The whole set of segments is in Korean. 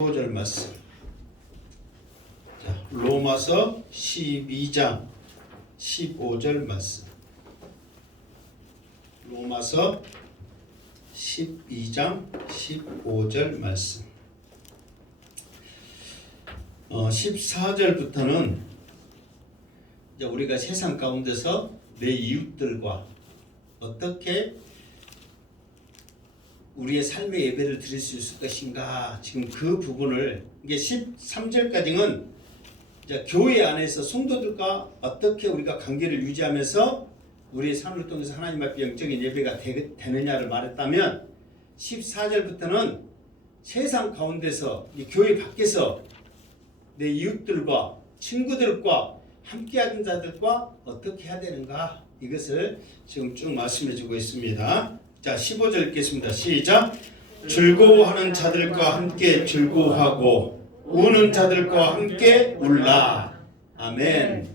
15절 말씀. 자, 로마서 12장 15절 말씀. 로마서 12장 15절 말씀. 14절부터는 이제 우리가 세상 가운데서 내 이웃들과 어떻게 우리의 삶의 예배를 드릴 수 있을 것인가, 지금 그 부분을, 이게 13절까지는 이제 교회 안에서 성도들과 어떻게 우리가 관계를 유지하면서 우리의 삶을 통해서 하나님 앞에 영적인 예배가 되느냐를 말했다면, 14절부터는 세상 가운데서, 이 교회 밖에서 내 이웃들과 친구들과 함께하는 자들과 어떻게 해야 되는가, 이것을 지금 쭉 말씀해 주고 있습니다. 자, 15절 읽겠습니다. 시작. 즐거워하는 자들과 함께 즐거워하고 우는 자들과 함께 울라. 아멘.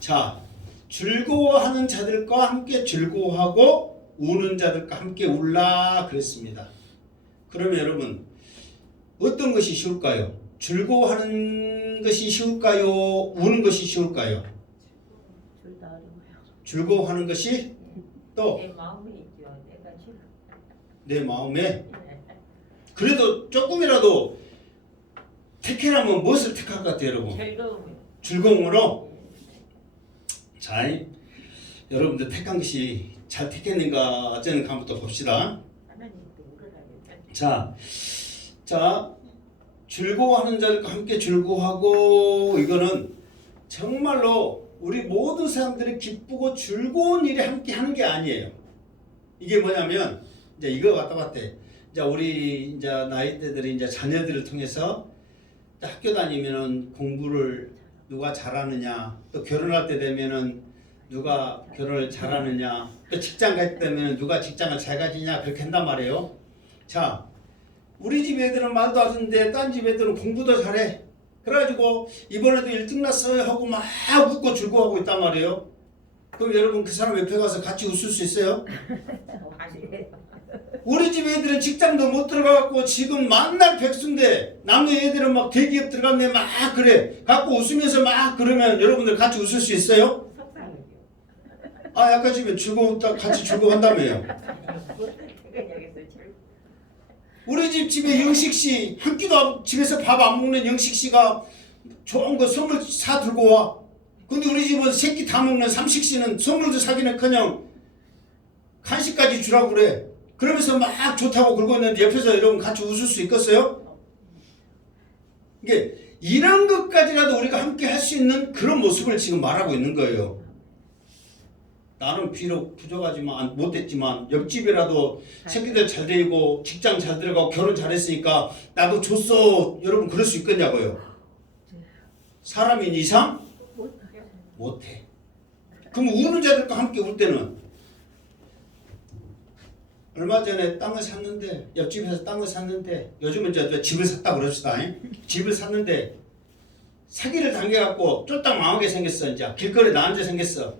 자, 즐거워하는 자들과 함께 즐거워하고 우는 자들과 함께 울라 그랬습니다. 그러면 여러분, 어떤 것이 쉬울까요? 즐거워하는 것이 쉬울까요? 우는 것이 쉬울까요? 둘 다 어려워요. 즐거워하는 것이 또 내 마음이 있죠. 내가 지금 내 마음에, 그래도 조금이라도 택해라면 무엇을 택할 것 같아요, 여러분? 즐거움이요. 즐거움으로. 자, 여러분들 택한 것이 잘 택했는가 저는 한번 봅시다. 하나님 든거라니까. 자, 즐거워하는 자들과 함께 즐거워하고, 이거는 정말로 우리 모든 사람들이 기쁘고 즐거운 일에 함께 하는 게 아니에요. 이게 뭐냐면, 이제 이거 왔다. 이제 우리 이제 나이대들이 이제 자녀들을 통해서 학교 다니면은 공부를 누가 잘하느냐, 또 결혼할 때 되면은 누가 결혼을 잘하느냐, 또 직장 갈 때 되면은 누가 직장을 잘 가지냐, 그렇게 한단 말이에요. 자, 우리 집 애들은 말도 안 듣는데 딴 집 애들은 공부도 잘해. 그래가지고 이번에도 1등 났어요 하고 막 웃고 즐거워하고 있단 말이에요. 그럼 여러분 그 사람 옆에 가서 같이 웃을 수 있어요? 우리 집 애들은 직장도 못 들어가갖고 지금 만날 백수인데 남의 애들은 막 대기업 들어갔네 막 그래 갖고 웃으면서 막 그러면 여러분들 같이 웃을 수 있어요? 속상해요. 아, 약간 지금 즐거웠다 같이 즐거워한다며요. 우리 집에 영식씨 한 끼도 집에서 밥 안 먹는 영식씨가 좋은 거 선물 사 들고 와. 근데 우리 집은 세 끼 다 먹는 삼식씨는 선물도 사기는커녕 간식까지 주라고 그래. 그러면서 막 좋다고 그러고 있는데 옆에서 여러분 같이 웃을 수 있겠어요? 이게 이런 것까지라도 우리가 함께 할 수 있는 그런 모습을 지금 말하고 있는 거예요. 나는 비록 부족하지만 못됐지만 옆집이라도 새끼들 잘 되고 직장 잘 들어가고 결혼 잘했으니까 나도 줬어. 여러분 그럴 수 있겠냐고요? 사람인 이상? 못해. 그럼 우는 자들과 함께 울 때는, 얼마 전에 땅을 샀는데, 옆집에서 땅을 샀는데, 요즘은 이제 집을 샀다 그럽시다. 집을 샀는데 사기를 당겨갖고 쫄딱 망하게 생겼어. 이제 길거리에 나앉아 생겼어.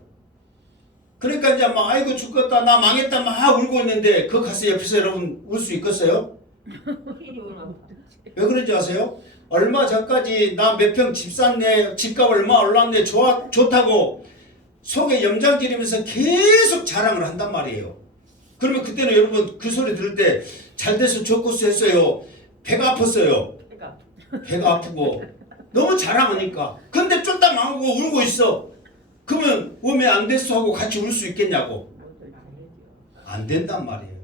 그러니까 이제 막 아이고 죽겠다 나 망했다 막 울고 있는데, 그거 가서 옆에서 여러분 울 수 있겠어요? 왜 그런지 아세요? 얼마 전까지 나 몇 평 집 샀네, 집값 얼마 올랐네, 좋다고 속에 염장 지르면서 계속 자랑을 한단 말이에요. 그러면 그때는 여러분 그 소리 들을 때 잘 돼서 좋고서 했어요? 배가 아팠어요? 배가 아프고 너무 자랑하니까. 근데 쫄딱 망하고 울고 있어. 그러면 왜 안 됐어 하고 같이 울 수 있겠냐고. 안 된단 말이에요.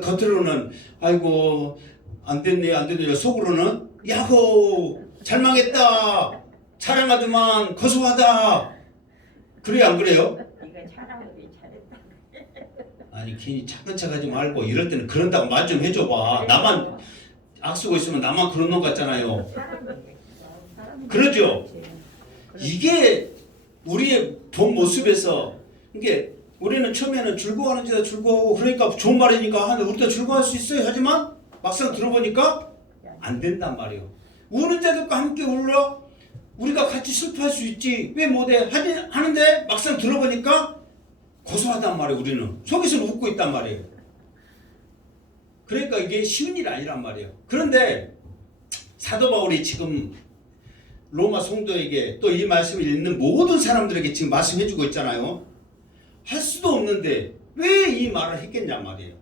겉으로는 아이고 안 됐네, 속으로는 야호 잘 망했다, 자랑하더만 고소하다. 그래요 안 그래요? 아니 괜히 착한 척하지 말고 이럴 때는 그런다고 말 좀 해줘봐. 나만 악쓰고 있으면 나만 그런 놈 같잖아요. 그러죠? 이게 우리의 본 모습에서, 이게 우리는 처음에는 즐거워하는 자다 즐거워하고 그러니까 좋은 말이니까 우리도 즐거워할 수 있어요. 하지만 막상 들어보니까 안 된단 말이에요. 우는 자들과 함께 울러 우리가 같이 슬퍼할 수 있지 왜 못해 하는데 막상 들어보니까 고소하단 말이에요. 우리는 속에서는 웃고 있단 말이에요. 그러니까 이게 쉬운 일 아니란 말이에요. 그런데 사도 바울이 지금 로마 성도에게 또 이 말씀을 읽는 모든 사람들에게 지금 말씀해주고 있잖아요. 할 수도 없는데 왜 이 말을 했겠냐 말이에요.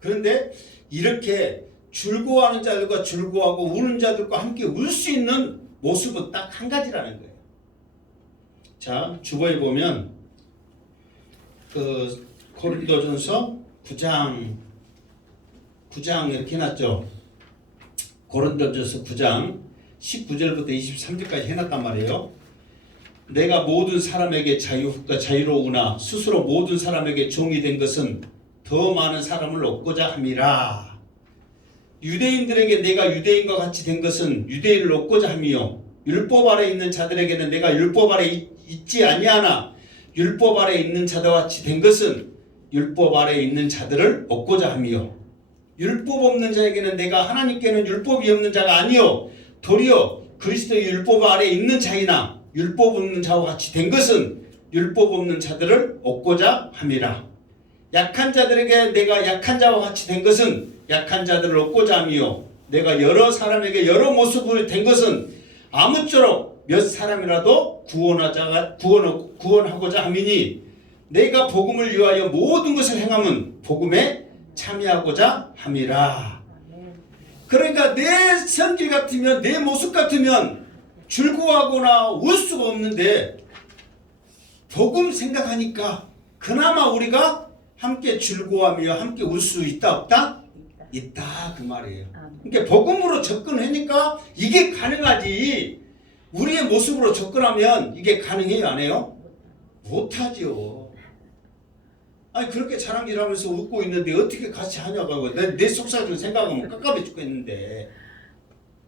그런데 이렇게 즐거워하는 자들과 즐거워하고 우는 자들과 함께 울 수 있는 모습은 딱 한 가지라는 거예요. 자, 주보에 보면 그 고린도전서 9장 이렇게 해놨죠. 고린도전서 9장 19절부터 23절까지 해놨단 말이에요. 내가 모든 사람에게 자유로우나 스스로 모든 사람에게 종이 된 것은 더 많은 사람을 얻고자 함이라. 유대인들에게 내가 유대인과 같이 된 것은 유대인을 얻고자 함이요 율법 아래 있는 자들에게는 내가 율법 아래 있지 아니하나 율법 아래 있는 자들과 같이 된 것은 율법 아래 있는 자들을 얻고자 함이요 율법 없는 자에게는 내가 하나님께는 율법이 없는 자가 아니요 도리어 그리스도의 율법 아래 있는 자이나 율법 없는 자와 같이 된 것은 율법 없는 자들을 얻고자 함이라. 약한 자들에게 내가 약한 자와 같이 된 것은 약한 자들을 얻고자 함이요 내가 여러 사람에게 여러 모습으로 된 것은 아무쪼록 몇 사람이라도 구원하고자 함이니 내가 복음을 위하여 모든 것을 행함은 복음에 참여하고자 함이라. 그러니까 내 성질 같으면 내 모습 같으면 즐거워하거나 울 수가 없는데 복음 생각하니까 그나마 우리가 함께 즐거워하며 함께 울 수 있다 없다? 있다 그 말이에요. 그러니까 복음으로 접근하니까 이게 가능하지. 우리의 모습으로 접근하면 이게 가능해요 안 해요? 못하죠. 아니 그렇게 자랑질하면서 웃고 있는데 어떻게 같이 하냐고 내 속삭이는 생각하면 깝깝해 죽겠는데.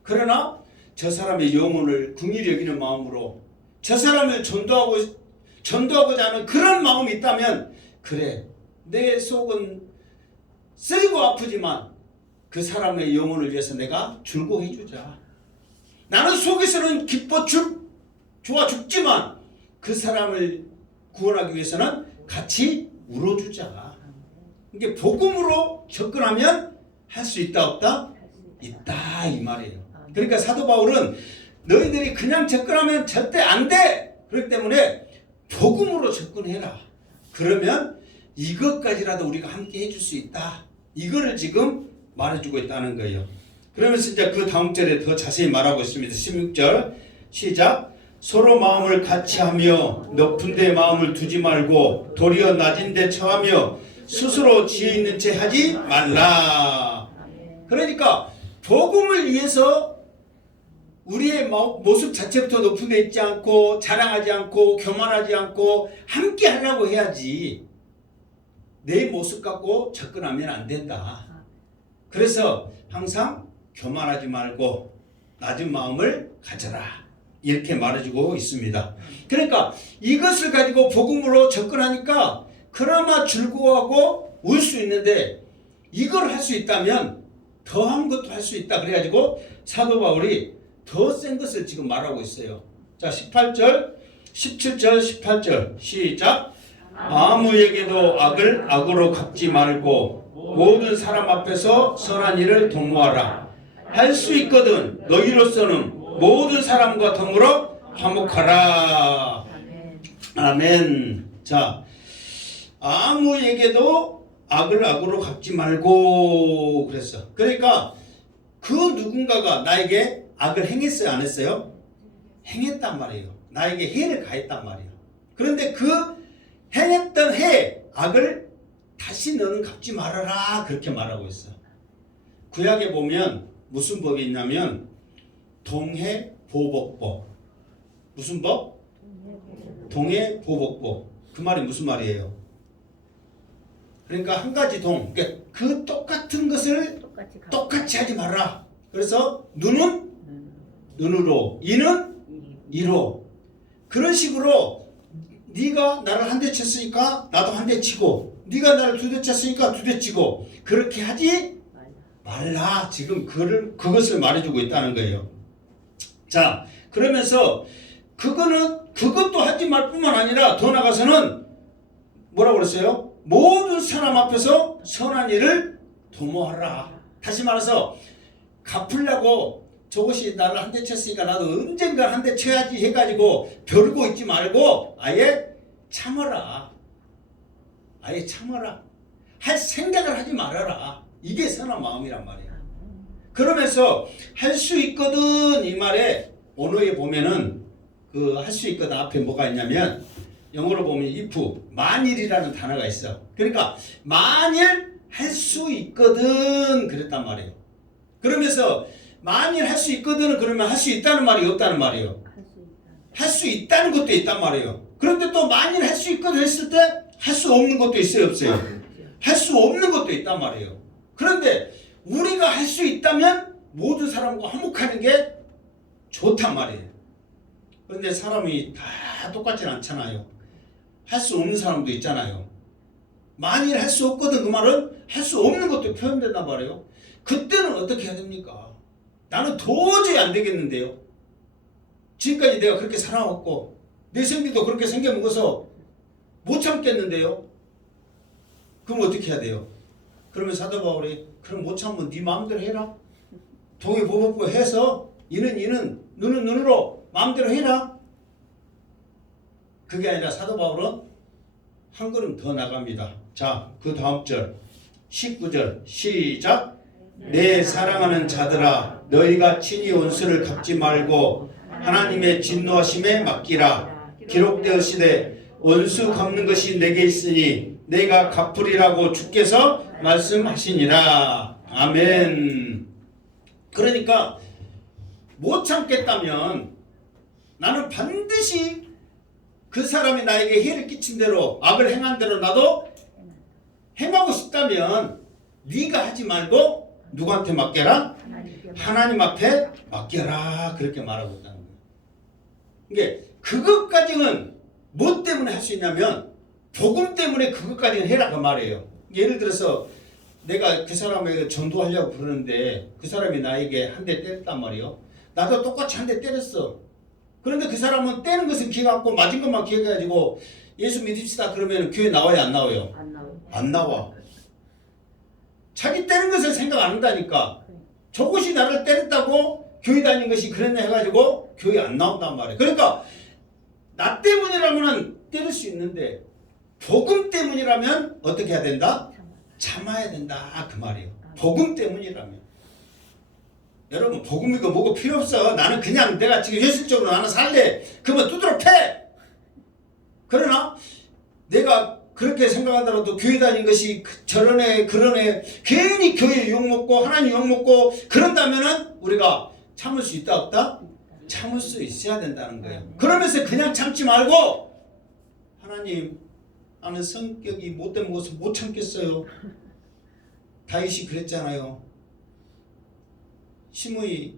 그러나 저 사람의 영혼을 긍휼히 여기는 마음으로 저 사람을 전도하고자 하는 그런 마음이 있다면 그래 내 속은 쓰리고 아프지만 그 사람의 영혼을 위해서 내가 즐거워해 주자. 나는 속에서는 좋아 죽지만 그 사람을 구원하기 위해서는 같이 울어주자. 이게 복음으로 접근하면 할 수 있다 없다? 있다 이 말이에요. 그러니까 사도 바울은 너희들이 그냥 접근하면 절대 안 돼. 그렇기 때문에 복음으로 접근해라. 그러면 이것까지라도 우리가 함께 해줄 수 있다. 이거를 지금 말해주고 있다는 거예요. 그러면서 이제 그 다음 절에 더 자세히 말하고 있습니다. 16절 시작. 서로 마음을 같이 하며 높은 데 마음을 두지 말고 도리어 낮은 데 처하며 스스로 지혜 있는 채 하지 말라. 그러니까 복음을 위해서 우리의 모습 자체부터 높은 데 있지 않고 자랑하지 않고 교만하지 않고 함께 하려고 해야지. 내 모습 갖고 접근하면 안 된다. 그래서 항상 교만하지 말고 낮은 마음을 가져라. 이렇게 말해주고 있습니다. 그러니까 이것을 가지고 복음으로 접근하니까 그나마 즐거워하고 울 수 있는데 이걸 할 수 있다면 더한 것도 할 수 있다. 그래가지고 사도 바울이 더 센 것을 지금 말하고 있어요. 자 18절 17절 18절 시작. 아무에게도 악을 악으로 갚지 말고 모든 사람 앞에서 선한 일을 도모하라. 할 수 있거든 너희로서는 모든 사람과 더불어 화목하라. 아멘. 자, 아무에게도 악을 악으로 갚지 말고 그랬어. 그러니까 그 누군가가 나에게 악을 행했어요 안 했어요? 행했단 말이에요. 나에게 해를 가했단 말이에요. 그런데 그 행했던 악을 다시 너는 갚지 말아라 그렇게 말하고 있어. 구약에 보면 무슨 법이 있냐면 동해보복법. 무슨 법? 동해보복법. 그 말이 무슨 말이에요? 그러니까 한 가지 그러니까 그 똑같은 것을 똑같이 하지 말아라. 그래서 눈은 눈으로, 이는 이로. 그런 식으로 네가 나를 한 대 쳤으니까 나도 한 대 치고 네가 나를 두 대 쳤으니까 두 대 치고 그렇게 하지 말라. 지금 그것을 말해주고 있다는 거예요. 자, 그러면서 그것도 하지 말 뿐만 아니라 더 나가서는 뭐라고 그랬어요? 모든 사람 앞에서 선한 일을 도모하라. 다시 말해서 갚으려고 저것이 나를 한 대 쳤으니까 나도 언젠가 한 대 쳐야지 해가지고 벼르고 있지 말고 아예 참아라. 아예 참아라. 할 생각을 하지 말아라. 이게 선한 마음이란 말이야. 그러면서 할 수 있거든 이 말에 언어에 보면은 그 할 수 있거든 앞에 뭐가 있냐면 영어로 보면 if 만일이라는 단어가 있어. 그러니까 만일 할 수 있거든 그랬단 말이에요. 그러면서 만일 할 수 있거든 그러면 할 수 있다는 말이 없다는 말이에요. 할 수 있다는 것도 있단 말이에요. 그런데 또 만일 할 수 있거든 했을 때 할 수 없는 것도 있어요 없어요? 할 수 없는 것도 있단 말이에요. 그런데 우리가 할 수 있다면 모든 사람과 화목하는 게 좋단 말이에요. 그런데 사람이 다 똑같진 않잖아요. 할 수 없는 사람도 있잖아요. 만일 할 수 없거든 그 말은 할 수 없는 것도 표현된단 말이에요. 그때는 어떻게 해야 됩니까? 나는 도저히 안 되겠는데요. 지금까지 내가 그렇게 살아왔고 내 생기도 그렇게 생겨먹어서 못 참겠는데요. 그럼 어떻게 해야 돼요? 그러면 사도 바울이 그럼 못 참으면 네 마음대로 해라. 동의보복부 해서 이는 눈은 눈으로 마음대로 해라. 그게 아니라 사도 바울은 한 걸음 더 나갑니다. 자, 그 다음 절 19절 시작. 내 사랑하는 자들아 너희가 친히 원수를 갚지 말고 하나님의 진노하심에 맡기라. 기록되었으되 원수 갚는 것이 내게 있으니 내가 갚으리라고 주께서 말씀하시니라. 아멘. 그러니까 못 참겠다면 나는 반드시 그 사람이 나에게 해를 끼친 대로 악을 행한 대로 나도 행하고 싶다면 네가 하지 말고 누구한테 맡겨라? 하나님 앞에 맡겨라. 그렇게 말하고 있다는 거예요. 이게 그것까지는 뭐 때문에 할 수 있냐면 복음 때문에 그것까지는 해라 그 말이에요. 예를 들어서 내가 그 사람에게 전도하려고 그러는데 그 사람이 나에게 한 대 때렸단 말이에요. 나도 똑같이 한 대 때렸어. 그런데 그 사람은 때는 것은 기가 없고 맞은 것만 기억해가지고 예수 믿읍시다 그러면 교회 나와요 안 나와요? 안 나와. 자기 때린 것을 생각 안 한다니까. 저것이 나를 때렸다고 교회 다닌 것이 그랬네 해가지고 교회 안 나온단 말이에요. 그러니까 나 때문이라면 때릴 수 있는데 복음 때문이라면 어떻게 해야 된다? 참아야 된다 그 말이에요. 복음 때문이라면. 여러분 복음이고 뭐고 필요 없어. 나는 그냥 내가 지금 현실적으로 나는 살래. 그러면 두드러 패. 그러나 내가 그렇게 생각하더라도 교회 다닌 것이 저런 애 그런 애 괜히 교회 욕먹고 하나님 욕먹고 그런다면은 우리가 참을 수 있다 없다? 참을 수 있어야 된다는 거예요. 그러면서 그냥 참지 말고 하나님 나는 성격이 못된 것을 못 참겠어요. 다윗이 그랬잖아요. 시므이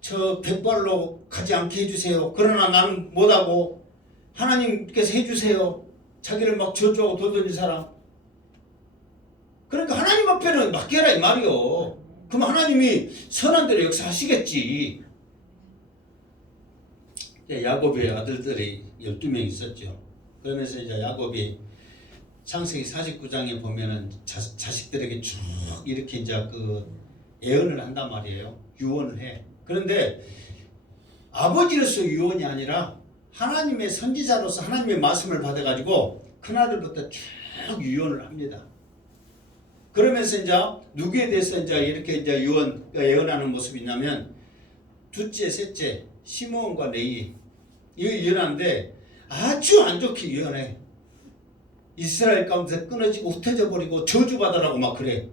저 백발로 가지 않게 해주세요. 그러나 나는 못하고 하나님께서 해주세요. 자기를 막 저주하고 돌던진 사람. 그러니까 하나님 앞에는 맡겨라 이 말이요. 그럼 하나님이 선한 대로 역사하시겠지. 야곱의 아들들이 12명 있었죠. 그러면서 이제 야곱이 창세기 49장에 보면은 자식들에게 쭉 이렇게 이제 그 예언을 한단 말이에요. 유언을 해. 그런데 아버지로서 유언이 아니라 하나님의 선지자로서 하나님의 말씀을 받아가지고 큰아들부터 쭉 유언을 합니다. 그러면서 이제 누구에 대해서 이제 이렇게 이제 예언하는 모습이 있냐면 둘째, 셋째 시므온과 레위 이거 예언하는데 아주 안 좋게 예언해. 이스라엘 가운데 끊어지고 흩어져 버리고 저주받으라고 막 그래.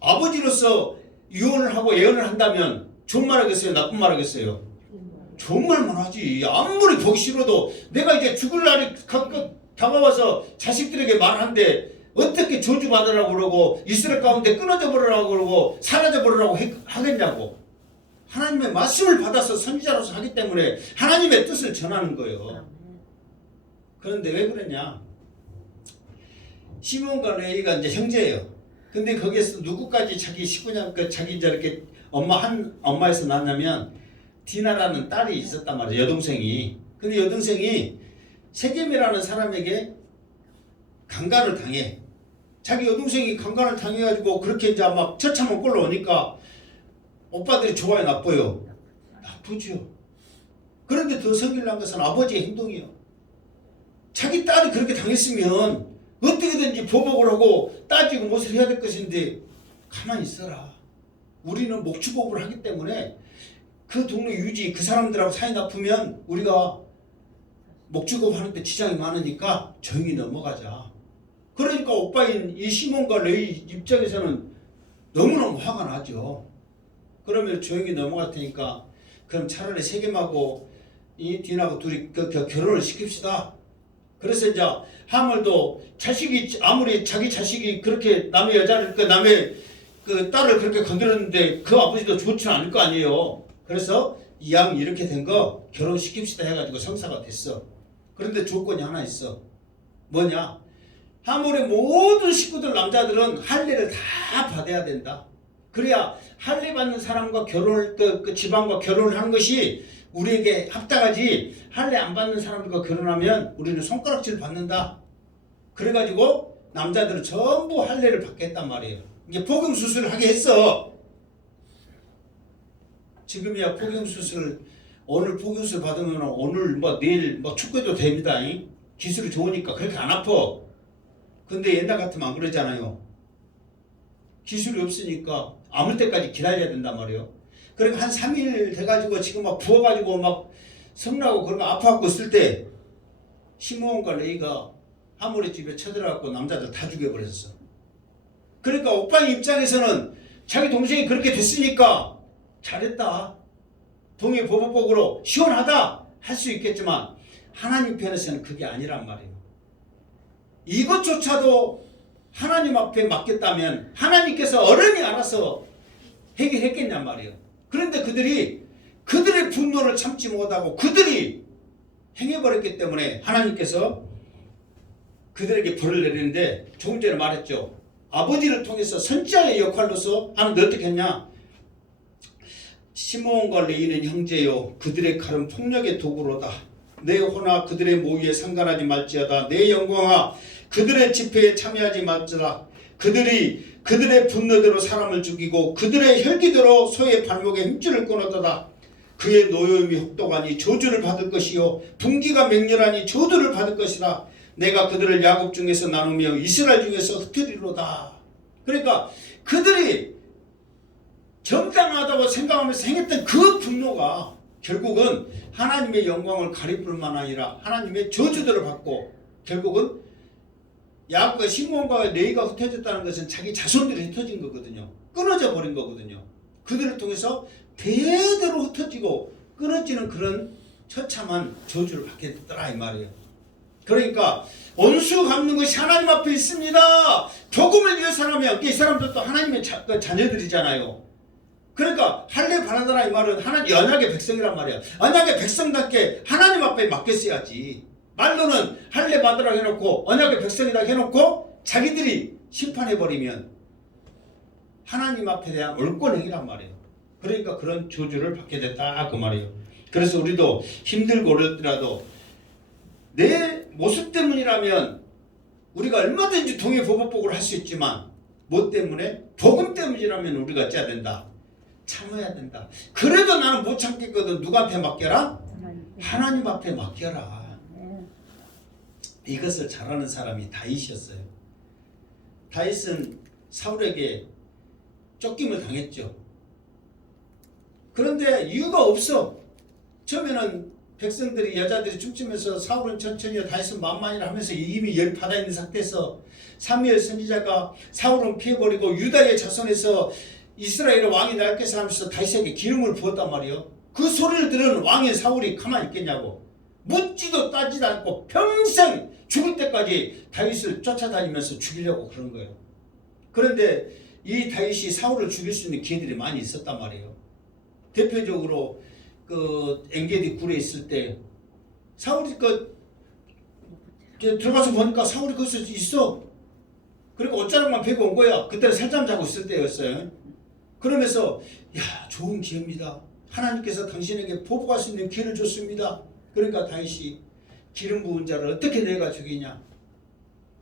아버지로서 유언을 하고 예언을 한다면 좋은 말 하겠어요? 나쁜 말 하겠어요? 좋은 말만 하지. 아무리 보기 싫어도 내가 이제 죽을 날이 다가와서 자식들에게 말하는데 어떻게 저주받으라고 그러고 이스라엘 가운데 끊어져 버리라고 그러고 사라져 버리라고 하겠냐고. 하나님의 말씀을 받아서 선지자로서 하기 때문에 하나님의 뜻을 전하는 거예요. 그런데 왜 그러냐? 시몬과 레위가 이제 형제예요. 근데 거기에서 누구까지 자기 식구냐, 자기 이제 이렇게 엄마에서 낳냐면 디나라는 딸이 있었단 말이에요. 여동생이. 근데 여동생이 세겜이라는 사람에게 강간을 당해. 자기 여동생이 강간을 당해가지고 그렇게 이제 막 처참한 꼴로 오니까 오빠들이 좋아요, 나빠요? 나쁘죠. 그런데 더 성질난 것은 아버지의 행동이에요. 자기 딸이 그렇게 당했으면 어떻게든지 보복을 하고 따지고 무엇을 해야 될 것인데 가만히 있어라. 우리는 목축업을 하기 때문에 그 동네 유지, 그 사람들하고 사이 나쁘면 우리가 목축업 하는데 지장이 많으니까 조용히 넘어가자. 그러니까 오빠인 이 시몬과 레이 입장에서는 너무너무 화가 나죠. 그러면 조용히 넘어갈 테니까 그럼 차라리 세겜하고 이 디나하고 둘이 결혼을 시킵시다. 그래서 이제 하물도 자식이 아무리 자기 자식이 그렇게 남의 여자를 남의 그 딸을 그렇게 건드렸는데 그 아버지도 좋지는 않을 거 아니에요. 그래서 이 양이 이렇게 된 거 결혼시킵시다 해가지고 성사가 됐어. 그런데 조건이 하나 있어. 뭐냐? 하물의 모든 식구들 남자들은 할례를 다 받아야 된다. 그래야 할례 받는 사람과 결혼을 그 집안과 결혼을 하는 것이 우리에게 합당하지. 할례 안 받는 사람과 결혼하면 우리는 손가락질 받는다. 그래가지고 남자들은 전부 할례를 받겠단 말이에요. 이제 포경 수술을 하게 했어. 지금이야 포경 수술 오늘 포경 수술 받으면 오늘 뭐 내일 뭐 축구해도 됩니다. 기술이 좋으니까 그렇게 안 아파. 근데 옛날 같으면 안 그러잖아요. 기술이 없으니까 아물 때까지 기다려야 된단 말이에요. 그러니까 한 3일 돼가지고 지금 막 부어가지고 막 성나고 그런 거 아파갖고 있을 때 시므온과 레이가 하물의 집에 쳐들어갖고 남자들 다 죽여버렸어. 그러니까 오빠의 입장에서는 자기 동생이 그렇게 됐으니까 잘했다. 동의 보복복으로 시원하다 할 수 있겠지만 하나님 편에서는 그게 아니란 말이에요. 이것조차도 하나님 앞에 맡겼다면 하나님께서 어른이 알아서 해결했겠냔 말이에요. 그런데 그들의 분노를 참지 못하고 그들이 행해버렸기 때문에 하나님께서 그들에게 벌을 내리는데 조금 전에 말했죠. 아버지를 통해서 선지자의 역할로서 하나님 어떻게 했냐? 시므온과 레이는 형제요 그들의 칼은 폭력의 도구로다. 내 호나 그들의 모의에 상관하지 말지어다. 내 영광아 그들의 집회에 참여하지 말지라. 그들의 분노대로 사람을 죽이고 그들의 혈기대로 소의 발목에 힘줄을 끊었도다. 그의 노여움이 혹독하니 저주를 받을 것이요 분기가 맹렬하니 저주를 받을 것이다. 내가 그들을 야곱 중에서 나누며 이스라엘 중에서 흩으리로다. 그러니까 그들이 정당하다고 생각하면서 행했던 그 분노가 결국은 하나님의 영광을 가릴 뿐만 아니라 하나님의 저주들을 받고 결국은 야곱과 시므온과 레이가 흩어졌다는 것은 자기 자손들이 흩어진 거거든요. 끊어져 버린 거거든요. 그들을 통해서 대대로 흩어지고 끊어지는 그런 처참한 저주를 받게 됐더라 이 말이에요. 그러니까 원수 갚는 것이 하나님 앞에 있습니다. 복음을 위해서라면 이 사람들도 하나님의 자녀들이잖아요. 그러니까 할례 바라더라 이 말은 하나님 언약의 백성이란 말이야. 언약의 백성답게 하나님 앞에 맡겼어야지. 말로는 할례 받으라 해놓고 언약의 백성이다 해놓고 자기들이 심판해버리면 하나님 앞에 대한 옳권행위란 말이에요. 그러니까 그런 저주를 받게 됐다 그 말이에요. 그래서 우리도 힘들고 어렵더라도 내 모습 때문이라면 우리가 얼마든지 동의 보복복을 할 수 있지만 뭐 때문에? 복음 때문이라면 우리가 어찌해야 된다? 참아야 된다. 그래도 나는 못 참겠거든. 누구한테 맡겨라? 하나님 앞에 맡겨라. 이것을 잘하는 사람이 다윗이었어요. 다윗은 사울에게 쫓김을 당했죠. 그런데 이유가 없어. 처음에는 백성들이 여자들이 춤추면서 사울은 천천히 다윗은 만만이라 하면서 이미 열 받아 있는 상태에서 사무엘 선지자가 사울은 피해버리고 유다의 자손에서 이스라엘의 왕이 날 것을 하면서 다윗에게 기름을 부었단 말이에요. 그 소리를 들은 왕인 사울이 가만히 있겠냐고. 묻지도 따지도 않고 평생 죽을 때까지 다윗을 쫓아다니면서 죽이려고 그런 거예요. 그런데 이 다윗이 사울을 죽일 수 있는 기회들이 많이 있었단 말이에요. 대표적으로 그 엔게디 굴에 있을 때 사울이 들어가서 보니까 사울이 거기서 있어. 그리고 옷자락만 베고 온 거야. 그때는 살잠 자고 있을 때였어요. 그러면서 야 좋은 기회입니다. 하나님께서 당신에게 보복할 수 있는 기회를 줬습니다. 그러니까 다윗이 기름 부은 자를 어떻게 내가 죽이냐.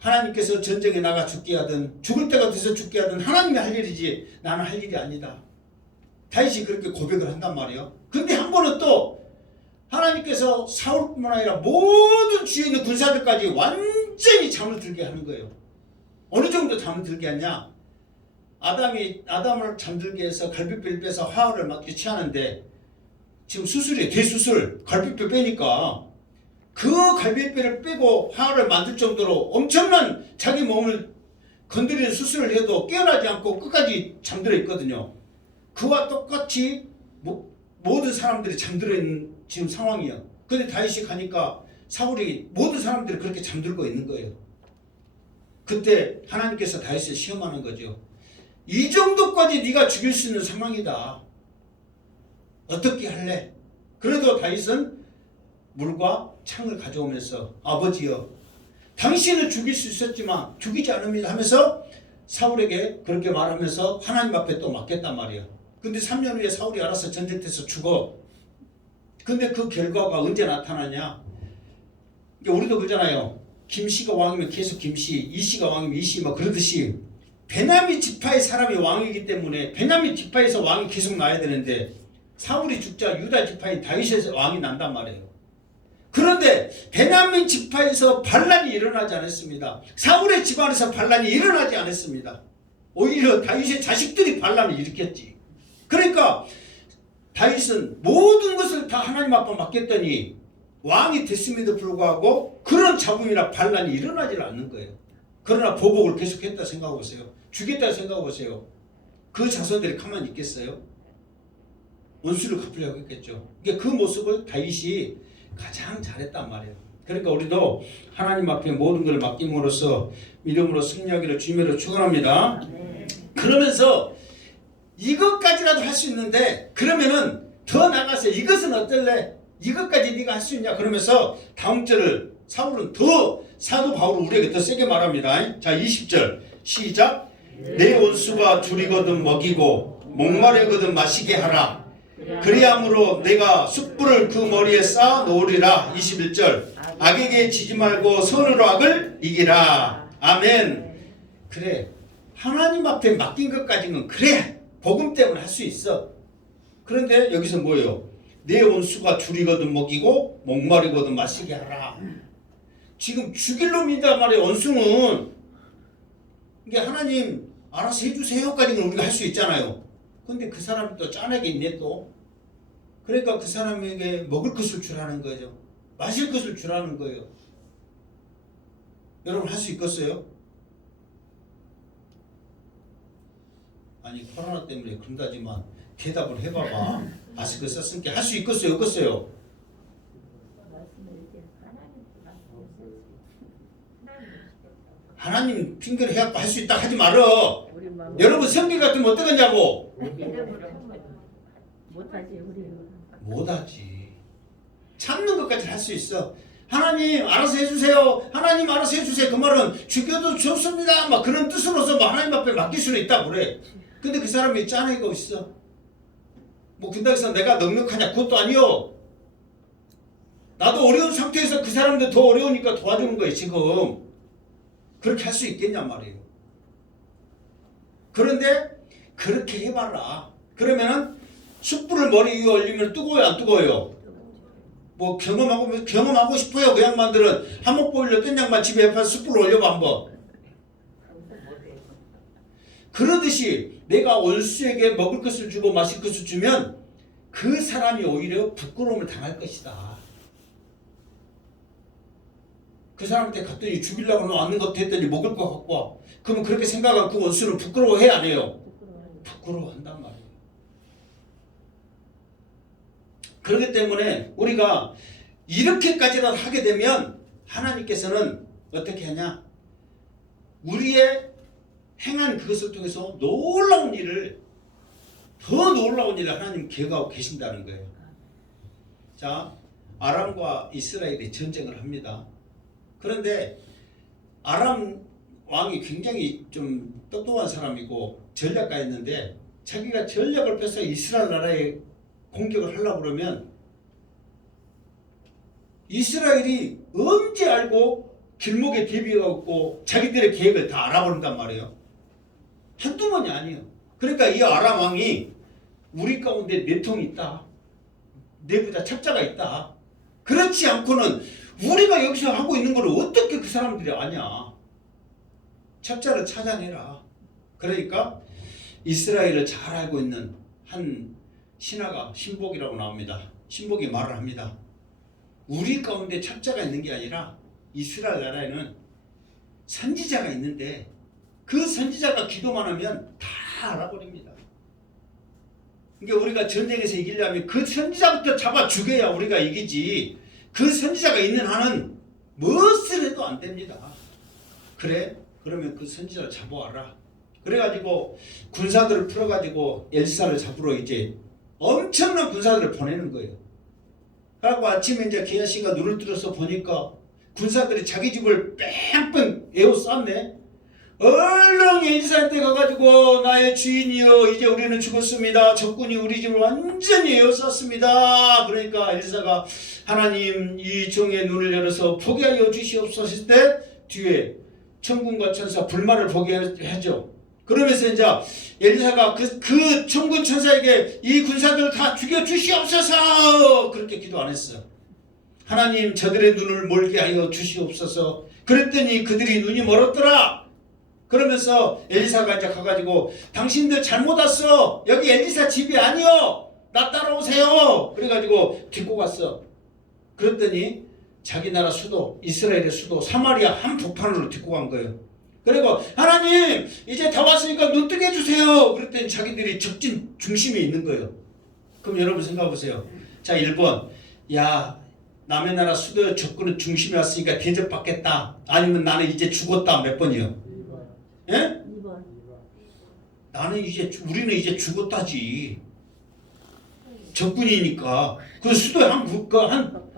하나님께서 전쟁에 나가 죽게 하든 죽을 때가 돼서 죽게 하든 하나님이 할 일이지 나는 할 일이 아니다. 다윗이 그렇게 고백을 한단 말이에요. 근데 한 번은 또 하나님께서 사울뿐만 아니라 모든 주위에 있는 군사들까지 완전히 잠을 들게 하는 거예요. 어느 정도 잠을 들게 하냐? 아담을 잠들게 해서 갈비뼈를 빼서 화를 맞게 취하는데 지금 수술이에요. 대수술. 갈비뼈 빼니까 그 갈비뼈를 빼고 화를 만들 정도로 엄청난 자기 몸을 건드리는 수술을 해도 깨어나지 않고 끝까지 잠들어 있거든요. 그와 똑같이 모든 사람들이 잠들어 있는 지금 상황이에요. 근데 다윗이 가니까 사울이 모든 사람들이 그렇게 잠들고 있는 거예요. 그때 하나님께서 다윗을 시험하는 거죠. 이 정도까지 네가 죽일 수 있는 상황이다. 어떻게 할래? 그래도 다윗은 물과 창을 가져오면서 아버지여 당신을 죽일 수 있었지만 죽이지 않습니다 하면서 사울에게 그렇게 말하면서 하나님 앞에 또 맡겼단 말이야. 근데 3년 후에 사울이 알아서 전쟁터에서 죽어. 근데 그 결과가 언제 나타나냐? 우리도 그러잖아요. 김씨가 왕이면 계속 김씨, 이씨가 왕이면 이씨 막 그러듯이 베냐민 지파의 사람이 왕이기 때문에 베냐민 지파에서 왕이 계속 나야 되는데 사울이 죽자 유다 지파인 다윗에서 왕이 난단 말이에요. 그런데 베냐민 지파에서 반란이 일어나지 않았습니다. 사울의 집안에서 반란이 일어나지 않았습니다. 오히려 다윗의 자식들이 반란을 일으켰지. 그러니까 다윗은 모든 것을 다 하나님 앞에 맡겼더니 왕이 됐음에도 불구하고 그런 잡음이나 반란이 일어나지 않는 거예요. 그러나 보복을 계속했다 생각해 보세요. 죽였다 생각해 보세요. 그 자손들이 가만히 있겠어요? 원수를 갚으려고 했겠죠. 그러니까 그 모습을 다윗이 가장 잘했단 말이에요. 그러니까 우리도 하나님 앞에 모든 걸 맡김으로써 믿음으로 승리하기를 주님으로 축원합니다. 그러면서 이것까지라도 할 수 있는데 그러면은 더 나가서 이것은 어떨래? 이것까지 네가 할 수 있냐? 그러면서 다음 절을 사울은 더 사도 바울은 우리에게 더 세게 말합니다. 자 20절 시작. 내 원수가 줄이거든 먹이고 목마르거든 마시게 하라. 그리함으로 내가 숯불을 그 머리에 쌓아 놓으리라. 21절 악에게 지지 말고 선으로 악을 이기라. 아멘. 그래 하나님 앞에 맡긴 것까지는 그래 복음 때문에 할 수 있어. 그런데 여기서 뭐예요? 내 원수가 줄이거든 먹이고 목마르거든 마시게 하라. 지금 죽일 놈이다 말이에요. 원수는 이게 하나님 알아서 해주세요까지는 우리가 할 수 있잖아요. 근데 그 사람이 또 짠하게 있네 또. 그러니까 그 사람에게 먹을 것을 주라는 거죠. 마실 것을 주라는 거예요. 여러분 할 수 있겠어요? 아니 코로나 때문에 그런다지만 대답을 해봐봐. 마스크 썼으니까 할 수 있겠어요? 없겠어요? 하나님 핑계를 해갖고 할 수 있다 하지 말어. 여러분 성경 같으면 어떡하냐고. 못하지 우리. 못하지. 참는 것까지 할 수 있어. 하나님 알아서 해주세요. 하나님 알아서 해주세요. 그 말은 죽여도 좋습니다. 막 그런 뜻으로서 막 하나님 앞에 맡길 수는 있다 그래. 근데 그 사람이 짠애가 있어. 뭐 근다고 해서 내가 넉넉하냐? 그것도 아니요. 나도 어려운 상태에서 그 사람들 더 어려우니까 도와주는 거예요 지금. 그렇게 할 수 있겠냐 말이에요. 그런데 그렇게 해봐라. 그러면은 숯불을 머리 위에 올리면 뜨거워요 안 뜨거워요? 뭐 경험하고 싶어요. 그 양반들은 한몫 보일러 뜬 양반 집에 옆에서 숯불을 올려봐 한번. 그러듯이 내가 원수에게 먹을 것을 주고 마실 것을 주면 그 사람이 오히려 부끄러움을 당할 것이다. 그 사람한테 갔더니 죽이려고 왔는 것도 했더니 먹을 거 갖고 와. 그러면 그렇게 생각하면 그 원수는 부끄러워해 안 해요? 부끄러워한단 말이에요. 그렇기 때문에 우리가 이렇게까지라도 하게 되면 하나님께서는 어떻게 하냐? 우리의 행한 그것을 통해서 놀라운 일을 더 놀라운 일을 하나님 계획하고 계신다는 거예요. 자, 아람과 이스라엘이 전쟁을 합니다. 그런데 아람 왕이 굉장히 좀 똑똑한 사람이고 전략가였는데 자기가 전략을 펴서 이스라엘 나라에 공격을 하려고 그러면 이스라엘이 언제 알고 길목에 대비해갖고 자기들의 계획을 다 알아버린단 말이에요. 한두 번이 아니에요. 그러니까 이 아람 왕이 우리 가운데 내통이 있다. 내부자 첩자가 있다. 그렇지 않고는 우리가 여기서 하고 있는 걸 어떻게 그 사람들이 아냐. 첩자를 찾아내라. 그러니까 이스라엘을 잘 알고 있는 한 신하가 신복이라고 나옵니다. 신복이 말을 합니다. 우리 가운데 첩자가 있는 게 아니라 이스라엘 나라에는 선지자가 있는데 그 선지자가 기도만 하면 다 알아버립니다. 그러니까 우리가 전쟁에서 이기려면 그 선지자부터 잡아 죽여야 우리가 이기지. 그 선지자가 있는 한은 무엇을 해도 안 됩니다. 그래? 그러면 그 선지자를 잡아와라. 그래가지고 군사들을 풀어가지고 엘사를 잡으러 이제 엄청난 군사들을 보내는 거예요. 그리고 아침에 이제 게하시가 눈을 들어서 보니까 군사들이 자기 집을 뺑뺑 에워쌌네. 얼른 엘사한테 가가지고 나의 주인이여 이제 우리는 죽었습니다. 적군이 우리 집을 완전히 에워쌌습니다. 그러니까 엘사가 하나님 이 종의 눈을 열어서 보게 하여 주시옵소서 했을 때 뒤에 천군과 천사 불말을 보게 하죠. 그러면서 이제 엘사가 그 천군 천사에게 이 군사들을 다 죽여 주시옵소서 그렇게 기도 안 했어. 하나님 저들의 눈을 멀게 하여 주시옵소서. 그랬더니 그들이 눈이 멀었더라. 그러면서 엘리사가 이제 가가지고 당신들 잘못 왔어. 여기 엘리사 집이 아니요. 나 따라오세요. 그래가지고 데리고 갔어. 그랬더니 자기 나라 수도 이스라엘의 수도 사마리아 한복판으로 데리고 간 거예요. 그리고 하나님 이제 다 왔으니까 눈 뜨게 해주세요. 그랬더니 자기들이 적진 중심에 있는 거예요. 그럼 여러분 생각해 보세요. 자 1번 야 남의 나라 수도 적군은 중심에 왔으니까 대접받겠다. 아니면 나는 이제 죽었다. 몇 번이요? 2번. 예? 2번. 나는 이제 우리는 이제 죽었다지. 적군이니까 그 수도 한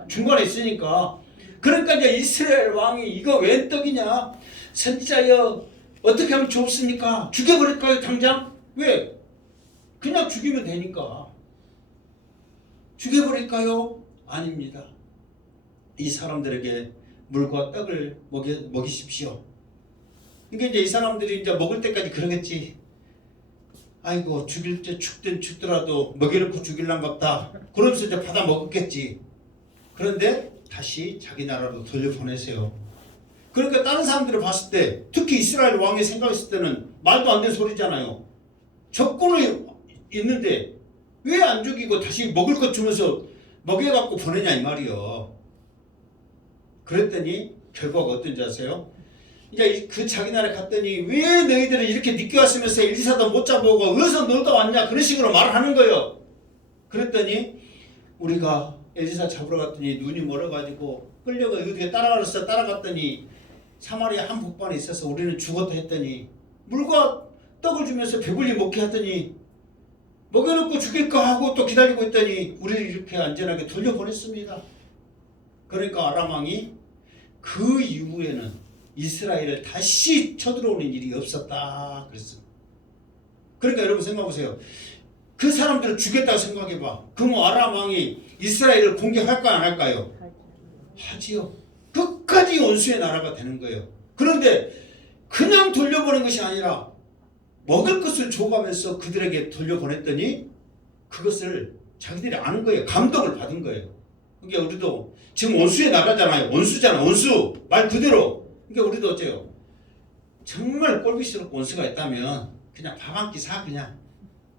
중간에 있으니까. 그러니까 이제 이스라엘 왕이 이거 웬 떡이냐? 선지자여 어떻게 하면 좋습니까? 죽여버릴까요 당장? 왜? 그냥 죽이면 되니까. 죽여버릴까요? 아닙니다. 이 사람들에게 물과 떡을 먹이십시오. 그러니까 이제 이 사람들이 이제 먹을 때까지 그러겠지. 아이고 죽일 때 죽든 죽더라도 먹여놓고 죽일란갑다. 그러면서 이제 받아 먹었겠지. 그런데 다시 자기 나라로 돌려보내세요. 그러니까 다른 사람들을 봤을 때 특히 이스라엘 왕이 생각했을 때는 말도 안 되는 소리잖아요. 적군이 있는데 왜 안 죽이고 다시 먹을 것 주면서 먹여갖고 보내냐 이 말이요. 그랬더니 결과가 어떤지 아세요? 이제 그 자기 나라에 갔더니 왜 너희들은 이렇게 늦게 왔으면서 엘리사도 못 잡아오고 어디서 놀다 왔냐 그런 식으로 말을 하는 거예요. 그랬더니 우리가 엘리사 잡으러 갔더니 눈이 멀어가지고 끌려가 어디에 따라가서 따라갔더니 사마리아 한복판에 있어서 우리는 죽었다 했더니 물과 떡을 주면서 배불리 먹게 하더니 먹여놓고 죽일까 하고 또 기다리고 있더니 우리를 이렇게 안전하게 돌려보냈습니다. 그러니까 아람 왕이 그 이후에는 이스라엘을 다시 쳐들어오는 일이 없었다 그랬습니다. 그러니까 여러분 생각해보세요. 그 사람들을 죽였다고 생각해봐. 그럼 아람 왕이 이스라엘을 공격할까 안 할까요? 하지요. 끝까지 원수의 나라가 되는 거예요. 그런데 그냥 돌려보낸 것이 아니라 먹을 것을 줘가면서 그들에게 돌려보냈더니 그것을 자기들이 아는 거예요. 감동을 받은 거예요. 그러니까 우리도 지금 원수의 나라잖아요. 원수잖아. 원수. 말 그대로. 그러니까 우리도 어째요? 정말 꼴비스럽고 원수가 있다면 그냥 밥 한 끼 사 그냥.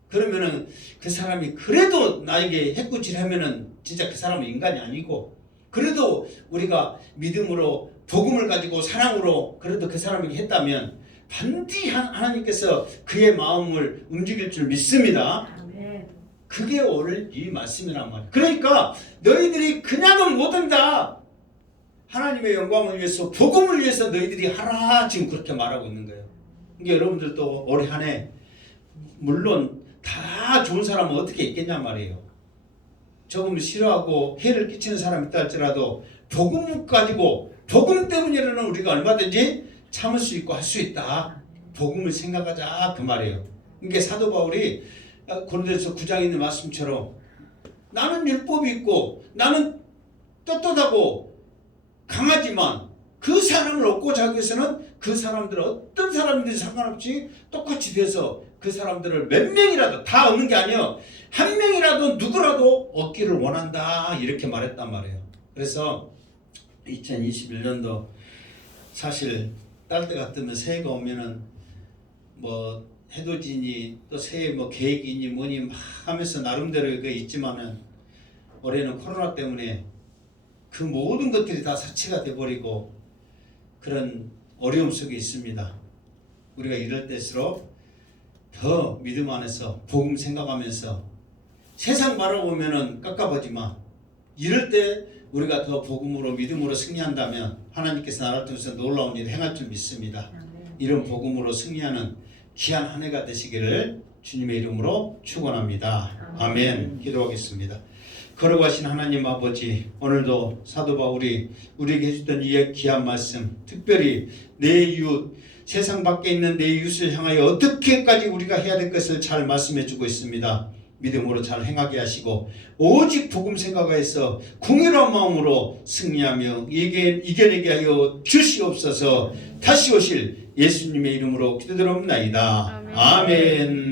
그러면은 그 사람이 그래도 나에게 해코지하면은 진짜 그 사람은 인간이 아니고 그래도 우리가 믿음으로 복음을 가지고 사랑으로 그래도 그 사람에게 했다면 반드시 하나님께서 그의 마음을 움직일 줄 믿습니다. 아멘. 그게 오늘 이 말씀이란 말이에요. 그러니까 너희들이 그냥은 못한다. 하나님의 영광을 위해서 복음을 위해서 너희들이 하라 지금 그렇게 말하고 있는 거예요. 그러니까 여러분들도 올해 한 해 물론 다 좋은 사람은 어떻게 있겠냐 말이에요. 조금 싫어하고 해를 끼치는 사람이 있다 할지라도 복음 가지고 복음 때문이라는 우리가 얼마든지 참을 수 있고 할 수 있다. 복음을 생각하자 그 말이에요. 그러니까 사도 바울이 고린도서 9장에 있는 말씀처럼 나는 율법이 있고 나는 떳떳하고 강하지만 그 사람을 얻고자 하기 위해서는 그 사람들은 어떤 사람인지 상관없이 똑같이 돼서 그 사람들을 몇 명이라도 다 얻는 게 아니에요. 한 명이라도 누구라도 얻기를 원한다 이렇게 말했단 말이에요. 그래서 2021년도 사실 딸 때 같으면 새해가 오면은 뭐 해돋이니 또 새해 뭐 계획이니 뭐니 막 하면서 나름대로 그 있지만은 올해는 코로나 때문에 그 모든 것들이 다 사치가 돼버리고 그런 어려움 속에 있습니다. 우리가 이럴 때일수록 더 믿음 안에서 복음 생각하면서 세상 바라보면은 깝깝하지만 이럴 때 우리가 더 복음으로 믿음으로 승리한다면 하나님께서 나를 통해서 놀라운 일을 행할 줄 믿습니다. 이런 복음으로 승리하는 귀한 한 해가 되시기를 주님의 이름으로 축원합니다. 아멘. 기도하겠습니다. 걸어가신 하나님 아버지, 오늘도 사도 바울이 우리에게 해주던 이 귀한 말씀, 특별히 내 이웃, 세상 밖에 있는 내 이웃을 향하여 어떻게까지 우리가 해야 될 것을 잘 말씀해 주고 있습니다. 믿음으로 잘 행하게 하시고 오직 복음 생각하여서 궁유한 마음으로 승리하며 이겨내게 하여 주시옵소서. 다시 오실 예수님의 이름으로 기도드립니다. 아멘.